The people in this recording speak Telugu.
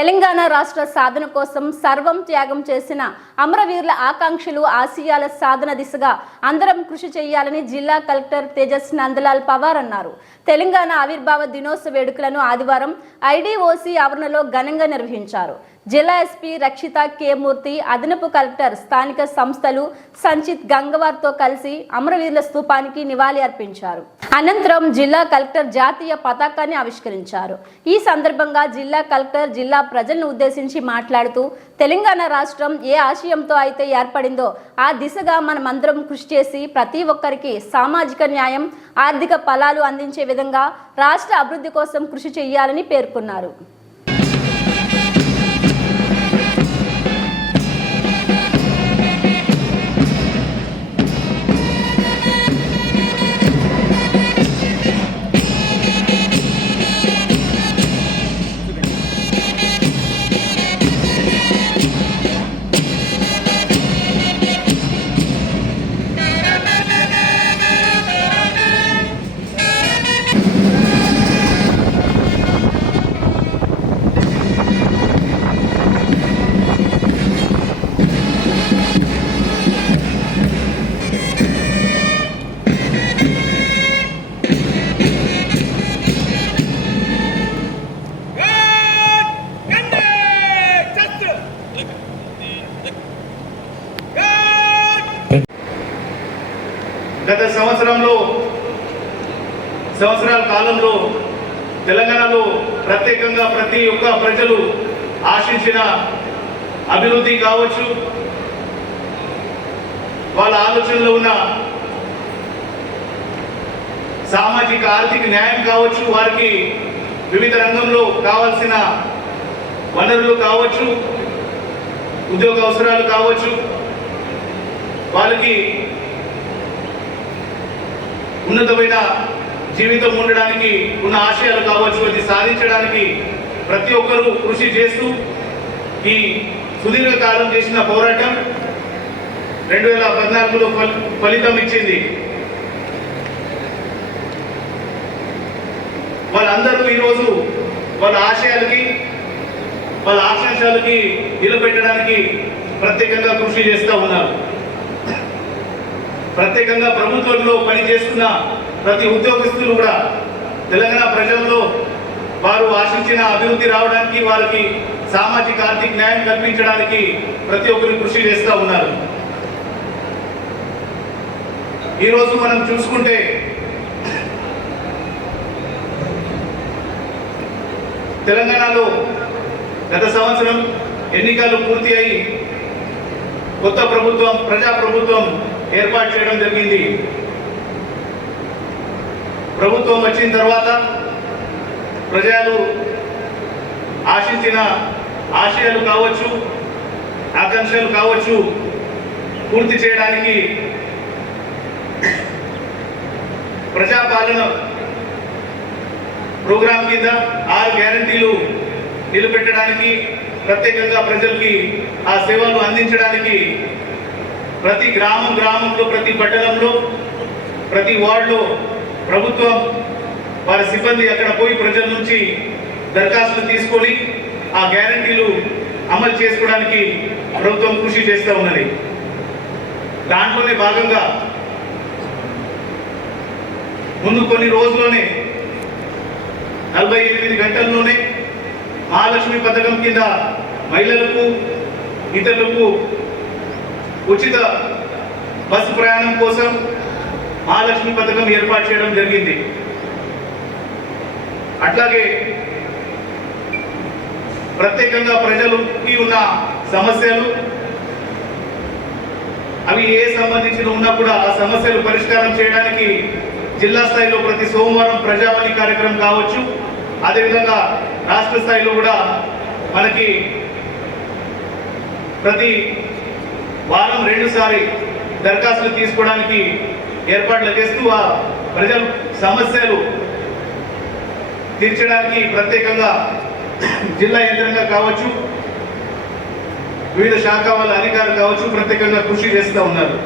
తెలంగాణ రాష్ట్ర సాధన కోసం సర్వం త్యాగం చేసిన అమరవీరుల ఆకాంక్షలు ఆశయాల సాధన దిశగా అందరం కృషి చేయాలని జిల్లా కలెక్టర్ తేజస్ నందలాల్ పవార్ అన్నారు. తెలంగాణ ఆవిర్భావ దినోత్సవ వేడుకలను ఆదివారం ఐడిఓసి ఆవరణలో ఘనంగా నిర్వహించారు. జిల్లా ఎస్పీ రక్షిత కే మూర్తి అదనపు కలెక్టర్ స్థానిక సంస్థలు సంచిత్ గంగవార్తో కలిసి అమరవీరుల స్థూపానికి నివాళి అర్పించారు. అనంతరం జిల్లా కలెక్టర్ జాతీయ పతాకాన్ని ఆవిష్కరించారు. ఈ సందర్భంగా జిల్లా కలెక్టర్ జిల్లా ప్రజలను ఉద్దేశించి మాట్లాడుతూ తెలంగాణ రాష్ట్రం ఏ ఆశయంతో అయితే ఏర్పడిందో ఆ దిశగా మనమందరం కృషి చేసి ప్రతి ఒక్కరికి సామాజిక న్యాయం ఆర్థిక ఫలాలు అందించే విధంగా రాష్ట్ర అభివృద్ధి కోసం కృషి చేయాలని పేర్కొన్నారు. సంవత్సరాల కాలంలో తెలంగాణలో ప్రత్యేకంగా ప్రతి ఒక్క ప్రజలు ఆశించిన అభివృద్ధి కావచ్చు వాళ్ళ ఆలోచనలో ఉన్న సామాజిక ఆర్థిక న్యాయం కావచ్చు వారికి వివిధ రంగంలో కావాల్సిన వనరులు కావచ్చు ఉద్యోగ అవసరాలు కావచ్చు వాళ్ళకి ఉన్నతమైన జీవితం ఉండడానికి ఉన్న ఆశయాలు కావచ్చు అది సాధించడానికి ప్రతి ఒక్కరూ కృషి చేస్తూ ఈ సుదీర్ఘ కాలం చేసిన పోరాటం రెండు వేల పద్నాలుగులో ఫలితం ఇచ్చింది. వాళ్ళందరూ ఈరోజు వాళ్ళ ఆశయాలకి వాళ్ళ ఆకాంక్షలకి నిలబెట్టడానికి ప్రత్యేకంగా కృషి చేస్తూ ఉన్నారు. ప్రత్యేకంగా ప్రభుత్వంలో పనిచేస్తున్న ప్రతి ఉద్యోగస్తులు కూడా తెలంగాణ ప్రజల్లో వారు ఆశించిన అభివృద్ధి రావడానికి వారికి సామాజిక ఆర్థిక న్యాయం కల్పించడానికి ప్రతి ఒక్కరు కృషి చేస్తూ ఉన్నారు. ఈరోజు మనం చూసుకుంటే తెలంగాణలో గత సంవత్సరం ఎన్నికలు పూర్తి అయి కొత్త ప్రభుత్వం ప్రజా ప్రభుత్వం ఏర్పాటు చేయడం జరిగింది. ప్రభుత్వం వచ్చిన తర్వాత ప్రజలు ఆశించిన ఆశయాలు కావచ్చు ఆకాంక్షలు కావచ్చు పూర్తి చేయడానికి ప్రజాపాలన ప్రోగ్రాం కింద ఆరు గ్యారంటీలు నిలబెట్టడానికి ప్రత్యేకంగా ప్రజలకి ఆ సేవలు అందించడానికి ప్రతి గ్రామం గ్రామంలో ప్రతి పట్టణంలో ప్రతి వార్డులో ప్రభుత్వం వారి సిబ్బంది అక్కడ పోయి ప్రజల నుంచి దరఖాస్తులు తీసుకొని ఆ గ్యారంటీలు అమలు చేసుకోవడానికి ప్రభుత్వం కృషి చేస్తూ ఉన్నది. దాంట్లోనే భాగంగా ముందు కొన్ని రోజుల్లోనే నలభై ఎనిమిది గంటల్లోనే మహాలక్ష్మి పథకం కింద మహిళలకు ఇతరులకు ఉచిత బస్సు ప్రయాణం కోసం మహాలక్ష్మి పథకం ఏర్పాటు చేయడం జరిగింది. అట్లాగే ప్రత్యేకంగా ప్రజలకి ఉన్న సమస్యలు అవి ఏ సంబంధించిన ఉన్నా కూడా ఆ సమస్యలు పరిష్కారం చేయడానికి జిల్లా స్థాయిలో ప్రతి సోమవారం ప్రజావాణి కార్యక్రమం కావచ్చు. అదేవిధంగా రాష్ట్ర స్థాయిలో కూడా మనకి ప్రతి వారం రెండుసారి దరఖాస్తులు తీసుకోవడానికి ఏర్పాట్లు చేస్తూ ఆ ప్రజల సమస్యలు తీర్చడానికి ప్రత్యేకంగా జిల్లా యంత్రంగా కావచ్చు వివిధ శాఖ వాళ్ళ అధికారులు కావచ్చు ప్రత్యేకంగా కృషి చేస్తూ ఉన్నారు.